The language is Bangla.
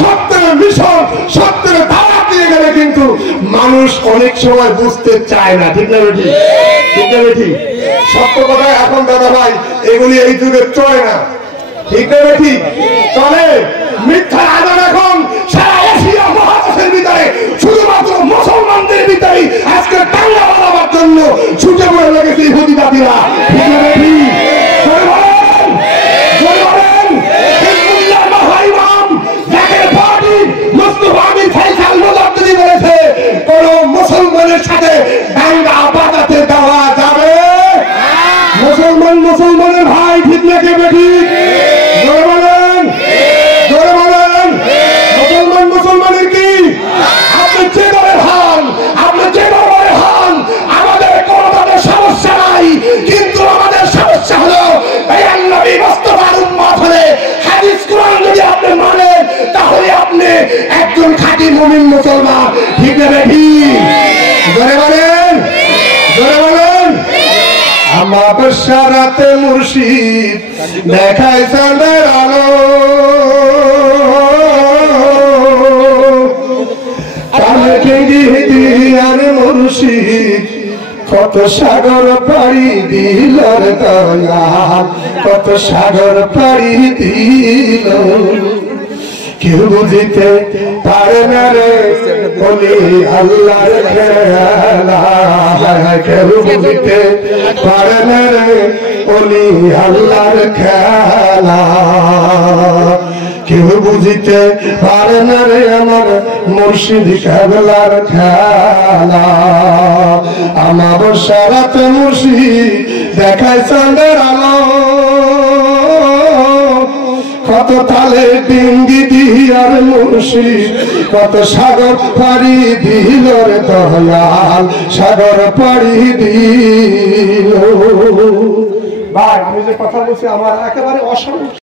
সত্যের মিশন, সত্যের ধারা দিয়ে গেলে কিন্তু মানুষ অনেক সময় বুঝতে চায় না। ঠিক না বেঠি? ঠিক না বেঠি? সত্য কথা এখন দাদা ভাই এগুলি এই যুগে চলে না। ঠিক না বেঠি? চলে। মিথ্যার আদান এখন সারা এশিয়া মহাদেশের ভিতরে শুধুমাত্র মুসলমানদের ভিতরে আজকে টাঙ্গা বানাবার জন্য ছুটে পড়ে লেগেছে ইহুদি জাতিরা। ঠিক না বেঠি? কোন মুসলমানের সাথে দাঙ্গা বাঁধাতে দেওয়া যাবে? মুসলমান মুসলমানের ভাই। ঠিক নাকি বেঠি? জোরে বলেন, জোরে বলেন। মুসলমান মুসলমানের কি? আপনি যে দলের হন, আপনি যে দলের হন, আমাদের কোনো তাদের সমস্যা নাই। কিন্তু আমাদের সমস্যা হলো দয়াল নবী মুস্তাফার উম্মত হলে হাদিস কোরআন যদি আপনি মানেন তাহলে আপনি একজন খাঁটি মুমিন মুসলমান। ঠিক না বেঠি? জোরে বলেন, জোরে বলেন। আমার সারাতে মুর্শিদ দেখায় চাঁদের আলো, তাকে দিয়ার মুর্শিদ কত সাগর পাড়ি দিল দয়াল, কত সাগর পাড়ি দিল। কেউ বুঝিতে পারে না রে বলি আল্লাহর খেলা, কেউ বুঝিতে পারে না রে বলি আল্লাহর খেলা। কেউ বুঝিতে পারে না রে আমার মুর্শিদ কেবলার খেলা। আমার সারাতে মুর্শিদ দেখায় চাঁদের আলো, কত তালে ডিঙ্গি দিয়ার মুর্শিদ কত সাগর পাড়ি দিল রে দয়াল, সাগর পাড়ি দিল। ভাই আমি যে কথা বলছি আমার একেবারে অসংখ্য